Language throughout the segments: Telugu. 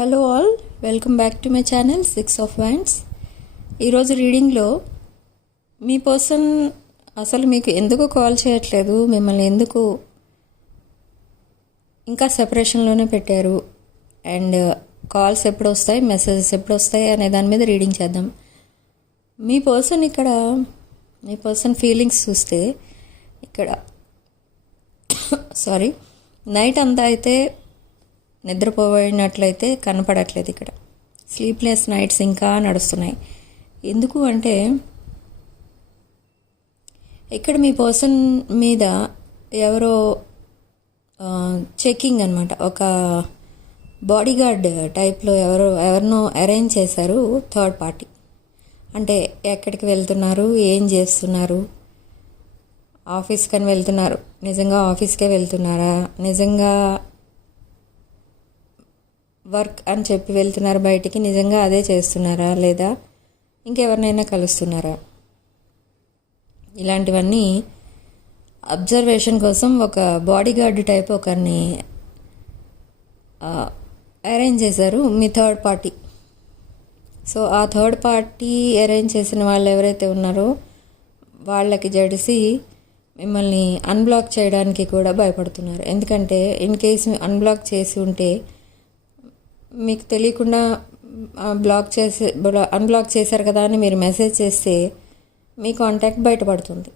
Hello all welcome back to my channel six of wands ఈరోజు రీడింగ్లో మీ పర్సన్ అసలు మీకు ఎందుకు కాల్ చేయట్లేదు? మిమ్మల్ని ఎందుకు ఇంకా సెపరేషన్లోనే పెట్టారు? అండ్ కాల్స్ ఎప్పుడు వస్తాయి మెసేజెస్ ఎప్పుడు వస్తాయి అనే దాని మీద రీడింగ్ చేద్దాం. మీ పర్సన్ ఇక్కడ మీ పర్సన్ ఫీలింగ్స్ చూస్తే ఇక్కడ సారీ నైట్ అంతా అయితే నిద్రపోయినట్లయితే కనపడట్లేదు ఇక్కడ. స్లీప్లెస్ నైట్స్ ఇంకా నడుస్తున్నాయి. ఎందుకు అంటే ఇక్కడ మీ పర్సన్ మీద ఎవరో చెకింగ్ అనమాట ఒక బాడీగార్డ్ టైప్లో ఎవరో ఎవరినో అరేంజ్ చేశారు థర్డ్ పార్టీ అంటే ఎక్కడికి వెళ్తున్నారు ఏం చేస్తున్నారు? ఆఫీస్కి అని వెళ్తున్నారు. నిజంగా ఆఫీస్కే వెళ్తున్నారా? నిజంగా వర్క్ అని చెప్పి వెళ్తున్నారు బయటికి నిజంగా అదే చేస్తున్నారా లేదా? ఇంకెవరినైనా కలుస్తున్నారా? ఇలాంటివన్నీ అబ్జర్వేషన్ కోసం ఒక బాడీ గార్డ్ టైప్ ఒకరిని అరేంజ్ చేశారు మీ థర్డ్ పార్టీ సో ఆ థర్డ్ పార్టీ అరేంజ్ చేసిన వాళ్ళు ఎవరైతే ఉన్నారో వాళ్ళకి జడిసి మిమ్మల్ని అన్బ్లాక్ చేయడానికి కూడా భయపడుతున్నారు. ఎందుకంటే ఇన్ కేసు అన్బ్లాక్ చేసి ఉంటే మీకు తెలియకుండా బ్లాక్ చేసే అన్బ్లాక్ చేశారు కదా అని మీరు మెసేజ్ చేస్తే మీ కాంటాక్ట్ బయటపడుతుంది.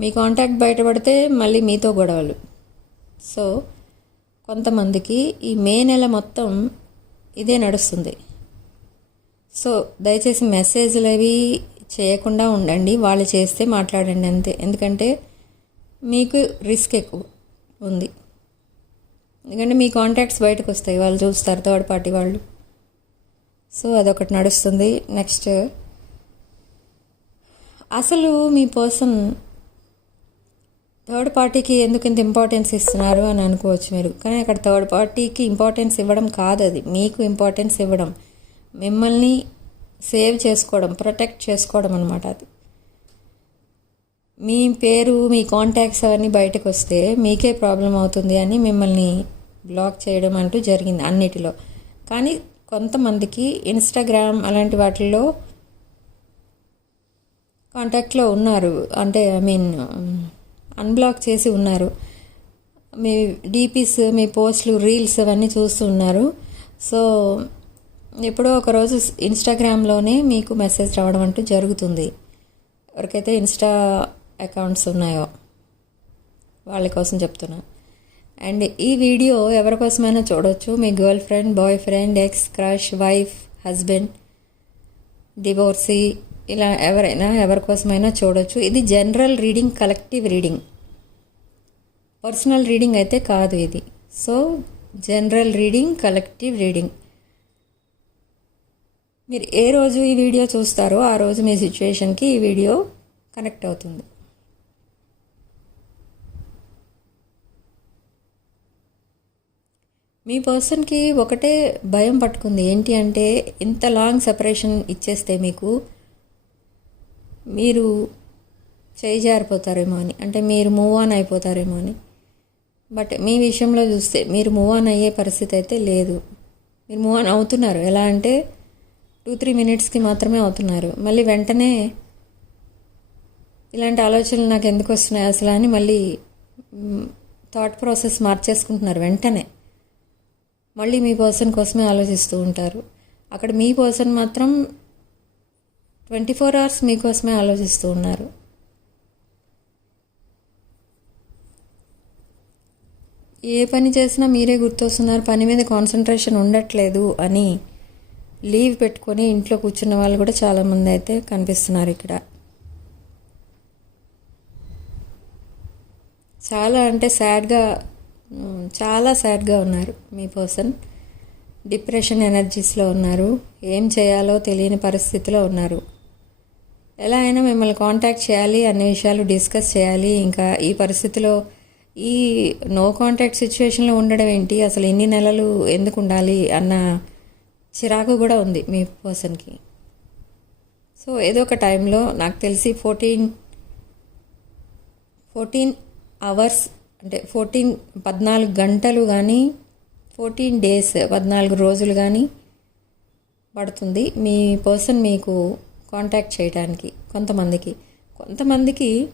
మీ కాంటాక్ట్ బయటపడితే మళ్ళీ మీతో గొడవలు. సో కొంతమందికి ఈ మే నెల మొత్తం ఇదే నడుస్తుంది. సో దయచేసి మెసేజ్లు అవి చేయకుండా ఉండండి. వాళ్ళు చేస్తే మాట్లాడండి అంతే. ఎందుకంటే మీకు రిస్క్ ఎక్కువ ఉంది. ఎందుకంటే మీ కాంటాక్ట్స్ బయటకు వస్తాయి వాళ్ళు చూస్తారు థర్డ్ పార్టీ వాళ్ళు. సో అదొకటి నడుస్తుంది. నెక్స్ట్ అసలు మీ పర్సన్ థర్డ్ పార్టీకి ఎందుకు ఇంత ఇంపార్టెన్స్ ఇస్తున్నారు అని అనుకోవచ్చు మీరు. కానీ అక్కడ థర్డ్ పార్టీకి ఇంపార్టెన్స్ ఇవ్వడం కాదు అది. మీకు ఇంపార్టెన్స్ ఇవ్వడం. మిమ్మల్ని సేవ్ చేసుకోవడం ప్రొటెక్ట్ చేసుకోవడం అనమాట అది. మీ పేరు మీ కాంటాక్ట్స్ అవన్నీ బయటకు వస్తే మీకే ప్రాబ్లం అవుతుంది అని మిమ్మల్ని బ్లాక్ చేయడం అంటూ జరిగింది అన్నిటిలో. కానీ కొంతమందికి ఇన్స్టాగ్రామ్ అలాంటి వాటిల్లో కాంటాక్ట్లో ఉన్నారు. అంటే ఐ మీన్ అన్బ్లాక్ చేసి ఉన్నారు. మీ డీపీస్ మీ పోస్టులు రీల్స్ అవన్నీ చూస్తూ ఉన్నారు. సో ఎప్పుడో ఒకరోజు ఇన్స్టాగ్రామ్లోనే మీకు మెసేజ్ రావడం అంటూ జరుగుతుంది. ఎవరికైతే ఇన్స్టా అకౌంట్స్ ఉన్నాయో వాళ్ళ కోసం చెప్తున్నాను అండ్ ఈ వీడియో ఎవరి కోసమైనా చూడొచ్చు. మీ girl friend boy friend ex crush wife husband divorcee ఇలా ఎవరైనా ఎవరి కోసమైనా చూడొచ్చు. ఇది general reading collective reading. Personal reading అయితే కాదు ఇది. So general reading collective reading. మీరు ఏ రోజు ఈ వీడియో చూస్తారో ఆ రోజు మీ సిచ్యువేషన్కి ఈ వీడియో కనెక్ట్ అవుతుంది. మీ పర్సన్కి ఒకటే భయం పట్టుకుంది. ఏంటి అంటే ఇంత లాంగ్ సెపరేషన్ ఇచ్చేస్తే మీకు మీరు చేయిజారిపోతారేమో అని. అంటే మీరు మూవ్ ఆన్ అయిపోతారేమో అని. బట్ మీ విషయంలో చూస్తే మీరు మూవ్ ఆన్ అయ్యే పరిస్థితి అయితే లేదు. మీరు మూవ్ ఆన్ అవుతున్నారు. ఎలా అంటే టూ త్రీ మినిట్స్కి మాత్రమే అవుతున్నారు. మళ్ళీ వెంటనే ఇలాంటి ఆలోచనలు నాకు ఎందుకు వస్తున్నాయి అసలు అని మళ్ళీ థాట్ ప్రాసెస్ మార్చేసుకుంటున్నారు వెంటనే. మళ్ళీ మీ పర్సన్ కోసమే ఆలోచిస్తూ ఉంటారు. అక్కడ మీ పర్సన్ మాత్రం ట్వంటీ ఫోర్ అవర్స్ మీకోసమే ఆలోచిస్తూ ఉన్నారు. ఏ పని చేసినా మీరే గుర్తొస్తున్నారు. పని మీద కాన్సన్ట్రేషన్ ఉండట్లేదు అని లీవ్ పెట్టుకొని ఇంట్లో కూర్చున్న వాళ్ళు కూడా చాలామంది అయితే కనిపిస్తున్నారు ఇక్కడ. చాలా అంటే సాడ్గా చాలా సాడ్గా ఉన్నారు మీ పర్సన్. డిప్రెషన్ ఎనర్జీస్లో ఉన్నారు. ఏం చేయాలో తెలియని పరిస్థితిలో ఉన్నారు. ఎలా అయినా మిమ్మల్ని కాంటాక్ట్ చేయాలి అన్ని విషయాలు డిస్కస్ చేయాలి. ఇంకా ఈ పరిస్థితిలో ఈ నో కాంటాక్ట్ సిచ్యువేషన్లో ఉండడం ఏంటి? అసలు ఎన్ని నెలలు ఎందుకు ఉండాలి అన్న చిరాకు కూడా ఉంది మీ పర్సన్కి. సో ఏదో ఒక టైంలో నాకు తెలిసి ఫోర్టీన్ ఫోర్టీన్ అవర్స్ అంటే ఫోర్టీన్ పద్నాలుగు గంటలు కానీ ఫోర్టీన్ డేస్ పద్నాలుగు రోజులు కానీ పడుతుంది. మీ పర్సన్ మీకు కాంటాక్ట్ చేయడానికి కొంతమందికి. కొంతమందికి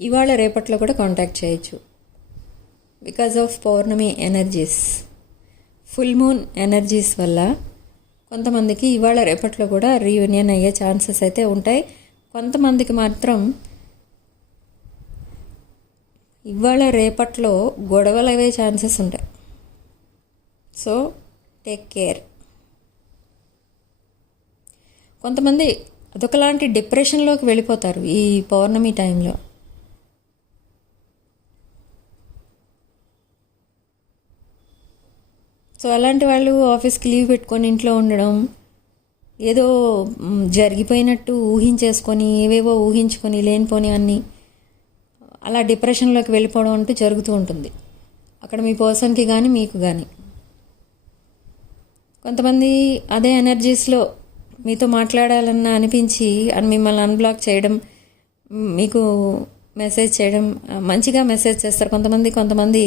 ఇవాళ రేపట్లో కూడా కాంటాక్ట్ చేయొచ్చు. Because of Pournami energies. Full moon energies వల్ల కొంతమందికి ఇవాళ రేపట్లో కూడా రీయూనియన్ అయ్యే ఛాన్సెస్ అయితే ఉంటాయి. కొంతమందికి మాత్రం ఇవాళ రేపట్లో గొడవలు అయ్యే ఛాన్సెస్ ఉంటాయి. సో టేక్ కేర్ కొంతమంది అదొకలాంటి డిప్రెషన్లోకి వెళ్ళిపోతారు ఈ పౌర్ణమి టైంలో. సో అలాంటి వాళ్ళు ఆఫీస్కి లీవ్ పెట్టుకొని ఇంట్లో ఉండడం ఏదో జరిగిపోయినట్టు ఊహించేసుకొని ఏవేవో ఊహించుకొని లేనిపోని అన్నీ అలా డిప్రెషన్లోకి వెళ్ళిపోవడం అంటూ జరుగుతూ ఉంటుంది. అక్కడ మీ పర్సన్కి కానీ మీకు కానీ కొంతమంది అదే ఎనర్జీస్లో మీతో మాట్లాడాలన్న అనిపించి అని మిమ్మల్ని అన్బ్లాక్ చేయడం మీకు మెసేజ్ చేయడం మంచిగా మెసేజ్ చేస్తారు. కొంతమంది కొంతమంది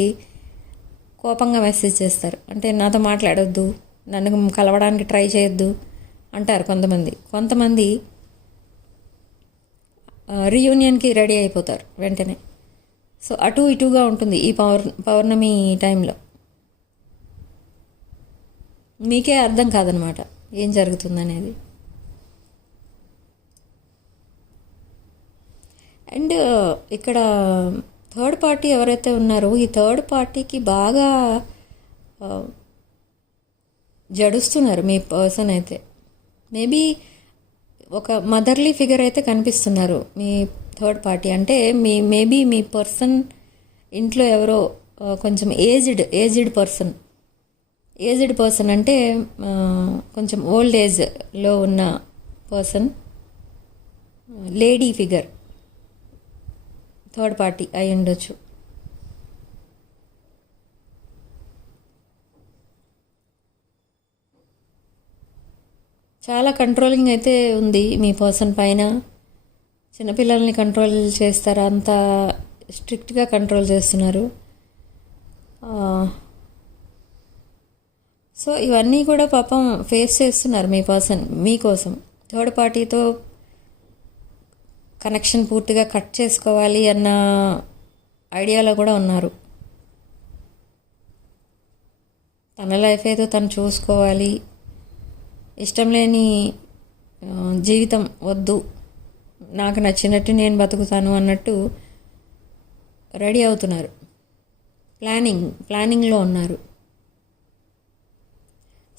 కోపంగా మెసేజ్ చేస్తారు. అంటే నాతో మాట్లాడొద్దు నన్ను కలవడానికి ట్రై చేయొద్దు అంటారు కొంతమంది. కొంతమంది రీయూనియన్కి రెడీ అయిపోతారు వెంటనే. సో అటు ఇటుగా ఉంటుంది ఈ పౌర్ పౌర్ణమి టైంలో. మీకే అర్థం కాదనమాట ఏం జరుగుతుందనేది. అండ్ ఇక్కడ థర్డ్ పార్టీ ఎవరైతే ఉన్నారో ఈ థర్డ్ పార్టీకి బాగా జడుస్తున్నారు మీ పర్సన్ అయితే. మేబీ ఒక మదర్లీ ఫిగర్ అయితే కనిపిస్తున్నారు మీ థర్డ్ పార్టీ అంటే మీ మేబీ మీ పర్సన్ ఇంట్లో ఎవరో కొంచెం aged aged person aged person అంటే కొంచెం ఓల్డ్ ఏజ్లో ఉన్న person lady figure third party అయి ఉండొచ్చు. చాలా కంట్రోలింగ్ అయితే ఉంది మీ పర్సన్ పైన. చిన్నపిల్లల్ని కంట్రోల్ చేస్తారు? అంత స్ట్రిక్ట్గా కంట్రోల్ చేస్తున్నారు. సో ఇవన్నీ కూడా పాపం ఫేస్ చేస్తున్నారు మీ పర్సన్ మీకోసం థర్డ్ పార్టీతో కనెక్షన్ పూర్తిగా కట్ చేసుకోవాలి అన్న ఐడియాలో కూడా ఉన్నారు. తన లైఫ్ ఏదో తను చూసుకోవాలి. ఇష్టం లేని జీవితం వద్దు. నాకు నచ్చినట్టు నేను బతుకుతాను అన్నట్టు రెడీ అవుతున్నారు. ప్లానింగ్ ప్లానింగ్లో ఉన్నారు.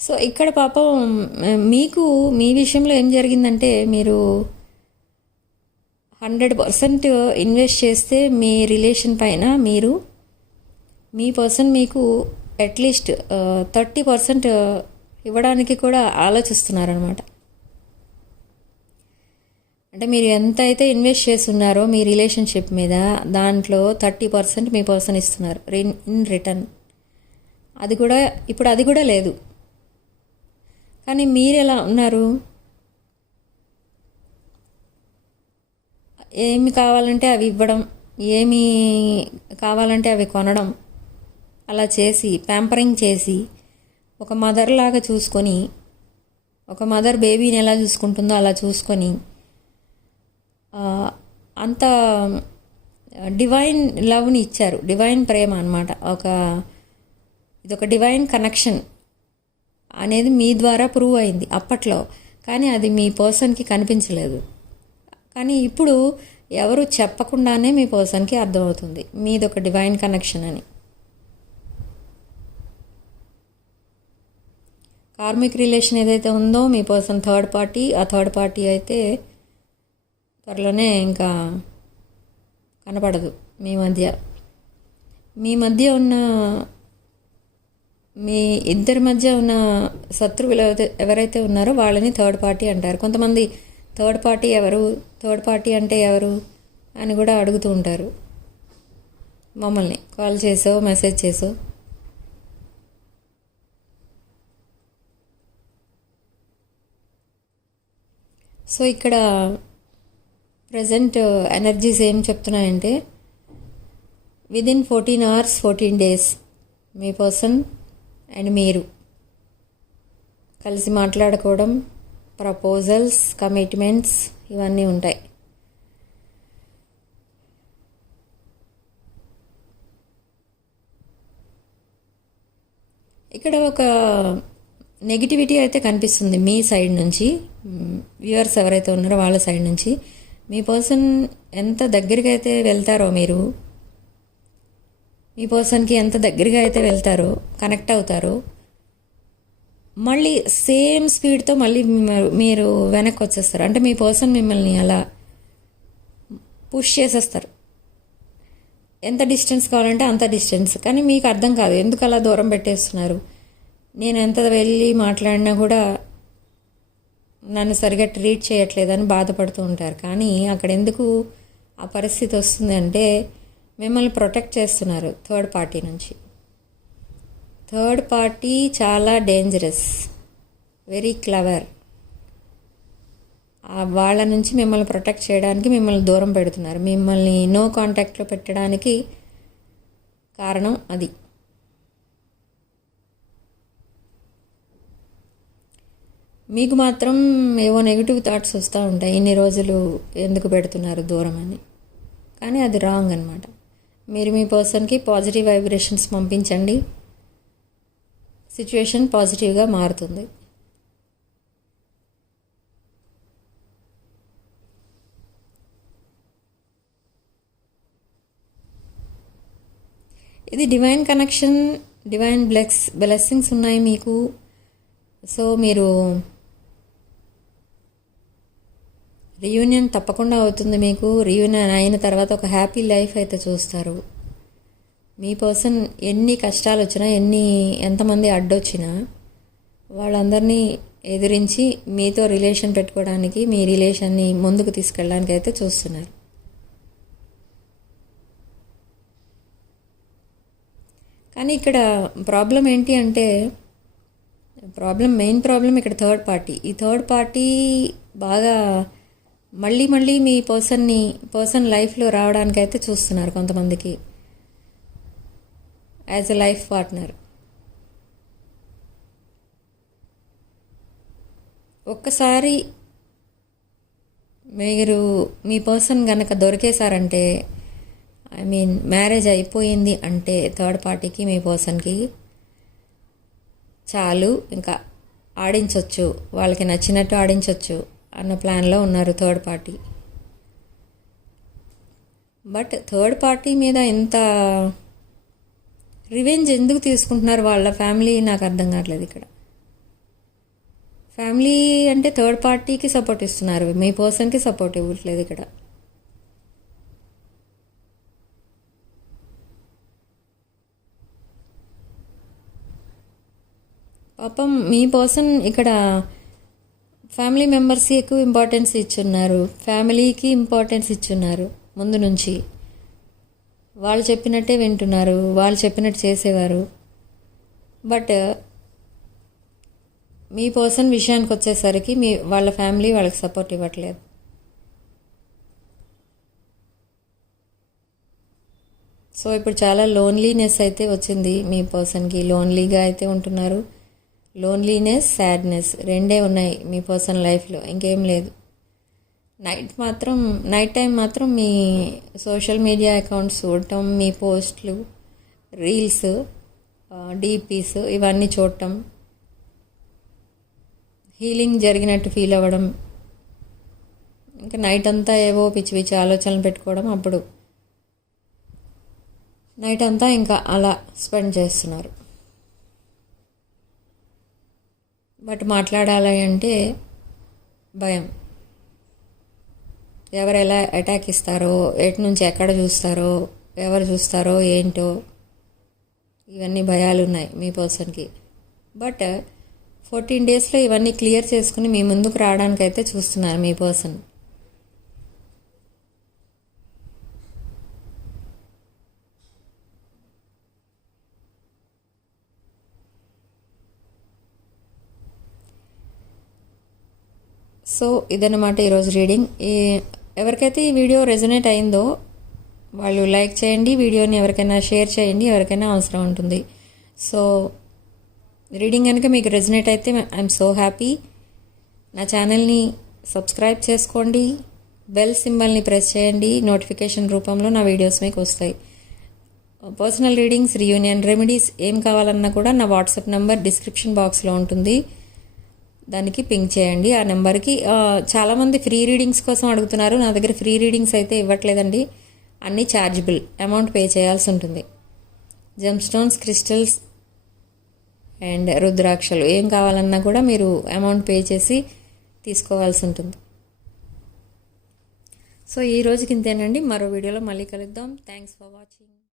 సో ఇక్కడ పాపం మీకు మీ విషయంలో ఏం జరిగిందంటే మీరు హండ్రెడ్ పర్సెంట్ ఇన్వెస్ట్ చేస్తే మీ రిలేషన్ పైన మీరు మీ పర్సన్ మీకు అట్లీస్ట్ థర్టీ పర్సెంట్ ఇవ్వడానికి కూడా ఆలోచిస్తున్నారనమాట అంటే మీరు ఎంత అయితే ఇన్వెస్ట్ చేస్తున్నారో మీ రిలేషన్షిప్ మీద దాంట్లో థర్టీ పర్సెంట్ మీ పర్సన్ ఇస్తున్నారు ఇన్ రిటర్న్. అది కూడా ఇప్పుడు అది కూడా లేదు. కానీ మీరు ఎలా ఉన్నారు? ఏమి కావాలంటే అవి ఇవ్వడం ఏమి కావాలంటే అవి కొనడం అలా చేసి ప్యాంపరింగ్ చేసి ఒక మదర్ లాగా చూసుకొని ఒక మదర్ బేబీని ఎలా చూసుకుంటుందో అలా చూసుకొని అంత డివైన్ లవ్ని ఇచ్చారు. డివైన్ ప్రేమ అనమాట ఒక ఇదొక డివైన్ కనెక్షన్ అనేది మీ ద్వారా ప్రూవ్ అయింది అప్పట్లో. కానీ అది మీ పర్సన్కి కనిపించలేదు. కానీ ఇప్పుడు ఎవరు చెప్పకుండానే మీ పర్సన్కి అర్థమవుతుంది. మీది ఒక డివైన్ కనెక్షన్ అని. కార్మిక్ రిలేషన్ ఏదైతే ఉందో మీ పర్సన్ థర్డ్ పార్టీ ఆ థర్డ్ పార్టీ అయితే త్వరలోనే ఇంకా కనపడదు మీ మధ్య. మీ మధ్య ఉన్న మీ ఇద్దరి మధ్య ఉన్న శత్రువులు ఎవరైతే- ఎవరైతే ఉన్నారో వాళ్ళని థర్డ్ పార్టీ అంటారు. కొంతమంది థర్డ్ పార్టీ ఎవరు థర్డ్ పార్టీ అంటే ఎవరు అని కూడా అడుగుతూ ఉంటారు. మమ్మల్ని కాల్ చేసో మెసేజ్ చేసో. సో ఇక్కడ ప్రజెంట్ ఎనర్జీస్ ఏం చెప్తున్నాయంటే within fourteen hours fourteen days me person and మీరు కలిసి మాట్లాడుకోవడం ప్రపోజల్స్ కమిట్మెంట్స్ ఇవన్నీ ఉంటాయి. ఇక్కడ ఒక నెగిటివిటీ అయితే కనిపిస్తుంది మీ సైడ్ నుంచి. వ్యూవర్స్ ఎవరైతే ఉన్నారో వాళ్ళ సైడ్ నుంచి. మీ పర్సన్ ఎంత దగ్గరికి అయితే వెళ్తారో మీరు మీ పర్సన్కి ఎంత దగ్గరగా అయితే వెళ్తారో కనెక్ట్ అవుతారో మళ్ళీ సేమ్ స్పీడ్తో మళ్ళీ మీరు- మీరు వెనక్కి వచ్చేస్తారు. అంటే మీ పర్సన్ మిమ్మల్ని అలా పుష్ చేసేస్తారు. ఎంత డిస్టెన్స్ కావాలంటే అంత డిస్టెన్స్. కానీ మీకు అర్థం కాదు. ఎందుకు అలా దూరం పెట్టేస్తున్నారు? నేను ఎంత వెళ్ళి మాట్లాడినా కూడా నన్ను సరిగా ట్రీట్ చేయట్లేదని బాధపడుతూ ఉంటారు. కానీ అక్కడ ఎందుకు ఆ పరిస్థితి వస్తుందంటే మిమ్మల్ని ప్రొటెక్ట్ చేస్తున్నారు థర్డ్ పార్టీ నుంచి. థర్డ్ పార్టీ చాలా డేంజరస్ వెరీ క్లవర్. వాళ్ళ నుంచి మిమ్మల్ని ప్రొటెక్ట్ చేయడానికి మిమ్మల్ని దూరం పెడుతున్నారు. మిమ్మల్ని నో కాంటాక్ట్లో పెట్టడానికి కారణం అది. మీకు మాత్రం ఏవో నెగిటివ్ థాట్స్ వస్తూ ఉంటాయి. ఇన్ని రోజులు ఎందుకు పెడుతున్నారు దూరం అని కానీ అది రాంగ్ అనమాట మీరు మీ పర్సన్కి పాజిటివ్ వైబ్రేషన్స్ పంపించండి. సిచ్యువేషన్ పాజిటివ్గా మారుతుంది. ఇది డివైన్ కనెక్షన్ డివైన్ బ్లెక్స్ బ్లెస్సింగ్స్ ఉన్నాయి మీకు. సో మీరు రీయూనియన్ తప్పకుండా అవుతుంది మీకు. రీయూనియన్ అయిన తర్వాత ఒక హ్యాపీ లైఫ్ అయితే చూస్తారు. మీ పర్సన్ ఎన్ని కష్టాలు వచ్చినా ఎన్ని ఎంతమంది అడ్డొచ్చినా వాళ్ళందరినీ ఎదిరించి మీతో రిలేషన్ పెట్టుకోవడానికి మీ రిలేషన్ని ముందుకు తీసుకెళ్ళడానికి అయితే చూస్తున్నారు. కానీ ఇక్కడ ప్రాబ్లం ఏంటి అంటే ప్రాబ్లం మెయిన్ ప్రాబ్లం ఇక్కడ థర్డ్ పార్టీ ఈ థర్డ్ పార్టీ బాగా మళ్ళీ మళ్ళీ మీ పర్సన్ని పర్సన్ లైఫ్లో రావడానికైతే చూస్తున్నారు కొంతమందికి. యాజ్ ఎ లైఫ్ పార్ట్నర్ ఒక్కసారి మీరు మీ పర్సన్ కనుక దొరికేశారంటే ఐ మీన్ మ్యారేజ్ అయిపోయింది అంటే థర్డ్ పార్టీకి మీ పర్సన్కి చాలు. ఇంకా ఆడించవచ్చు వాళ్ళకి నచ్చినట్టు ఆడించవచ్చు అన్న ప్లాన్లో ఉన్నారు third party. But third party మీద ఇంత రివెంజ్ ఎందుకు తీసుకుంటున్నారు వాళ్ళ ఫ్యామిలీ నాకు అర్థం కావట్లేదు ఇక్కడ. ఫ్యామిలీ అంటే థర్డ్ పార్టీకి సపోర్ట్ ఇస్తున్నారు మీ పర్సన్కి సపోర్ట్ ఇవ్వట్లేదు ఇక్కడ. పాపం మీ పర్సన్ ఇక్కడ ఫ్యామిలీ మెంబర్స్కి ఎక్కువ ఇంపార్టెన్స్ ఇచ్చున్నారు. ఫ్యామిలీకి ఇంపార్టెన్స్ ఇచ్చున్నారు. ముందు నుంచి. వాళ్ళు చెప్పినట్టే వింటున్నారు. వాళ్ళు చెప్పినట్టు చేసేవారు. బట్ మీ పర్సన్ విషయానికి వచ్చేసరికి మీ వాళ్ళ ఫ్యామిలీ వాళ్ళకి సపోర్ట్ ఇవ్వట్లేదు. సో ఇప్పుడు చాలా లోన్లీనెస్ అయితే వచ్చింది మీ పర్సన్కి లోన్లీగా అయితే ఉంటున్నారు. లోన్లీనెస్ సాడ్నెస్ రెండే ఉన్నాయి మీ పర్సన్ లైఫ్లో. ఇంకేం లేదు. నైట్ మాత్రం నైట్ టైం మాత్రం మీ సోషల్ మీడియా అకౌంట్స్ చూడటం మీ పోస్ట్లు రీల్స్ డీపీస్ ఇవన్నీ చూడటం హీలింగ్ జరిగినట్టు ఫీల్ అవ్వడం ఇంకా నైట్ అంతా ఏవో పిచ్చి పిచ్చి ఆలోచనలు పెట్టుకోవడం అప్పుడు. నైట్ అంతా ఇంకా అలా స్పెండ్ చేస్తున్నారు. బట్ మాట్లాడాలి అంటే భయం. ఎవరు ఎలా అటాక్ ఇస్తారో ఎటు నుంచి ఎక్కడ చూస్తారో ఎవరు చూస్తారో ఏంటో ఇవన్నీ భయాలు ఉన్నాయి మీ పర్సన్కి బట్ ఫోర్టీన్ డేస్లో ఇవన్నీ క్లియర్ చేసుకుని మీ ముందుకు రావడానికైతే చూస్తున్నారు మీ పర్సన్ సో ఇదన్నమాట ఈరోజు రీడింగ్. ఈ ఎవరికైతే ఈ వీడియో రెజొనేట్ అయిందో వాళ్ళు లైక్ చేయండి వీడియోని ఎవరికైనా షేర్ చేయండి ఎవరికైనా అవసరం ఉంటుంది. సో రీడింగ్ కనుక మీకు రెజనేట్ అయితే ఐఎమ్ సో హ్యాపీ నా ఛానల్ని సబ్స్క్రైబ్ చేసుకోండి. బెల్ సింబల్ని ప్రెస్ చేయండి. నోటిఫికేషన్ రూపంలో నా వీడియోస్ మీకు వస్తాయి. పర్సనల్ రీడింగ్స్ రియూనియన్ రెమెడీస్ ఏం కావాలన్నా కూడా నా వాట్సాప్ నెంబర్ డిస్క్రిప్షన్ బాక్స్లో ఉంటుంది. దానికి పింక్ చేయండి. ఆ నెంబర్కి చాలామంది ఫ్రీ రీడింగ్స్ కోసం అడుగుతున్నారు. నా దగ్గర ఫ్రీ రీడింగ్స్ అయితే ఇవ్వట్లేదండి. అన్నీ ఛార్జబుల్ అమౌంట్ పే చేయాల్సి ఉంటుంది. జెమ్ స్టోన్స్ క్రిస్టల్స్ అండ్ రుద్రాక్షలు ఏం కావాలన్నా కూడా మీరు అమౌంట్ పే చేసి తీసుకోవాల్సి ఉంటుంది. సో ఈ రోజుకి ఇంతేనండి. మరో వీడియోలో మళ్ళీ కలుద్దాం. Thanks for watching